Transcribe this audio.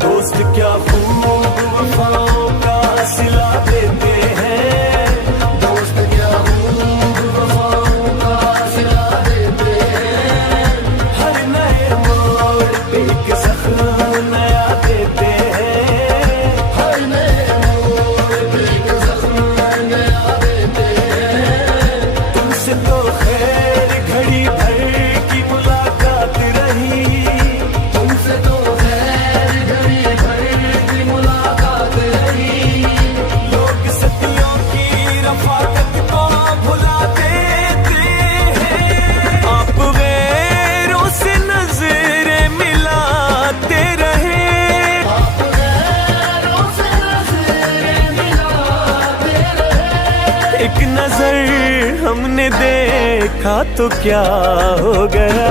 दोस्त क्या खूब वफाओं का सिला देते हैं, दोस्त क्या खूब वफाओं का सिला देते हैं। हर नए मोड़ पे एक जख्म नया देते हैं, हर नए मोड़ पे एक जख्म नया देते हैं। तुमसे तो खैर घड़ी भर की मुलाकात रही, तुमसे तो खैर घड़ी भर की मुलाकात रही। लोग सदियों की रफाकत को भुला देते हैं, आप गैरों से नजरें मिलाते रहे, आप गैरों से नजरें मिलाते रहे। एक नजर हमने देखा तो क्या हो गया,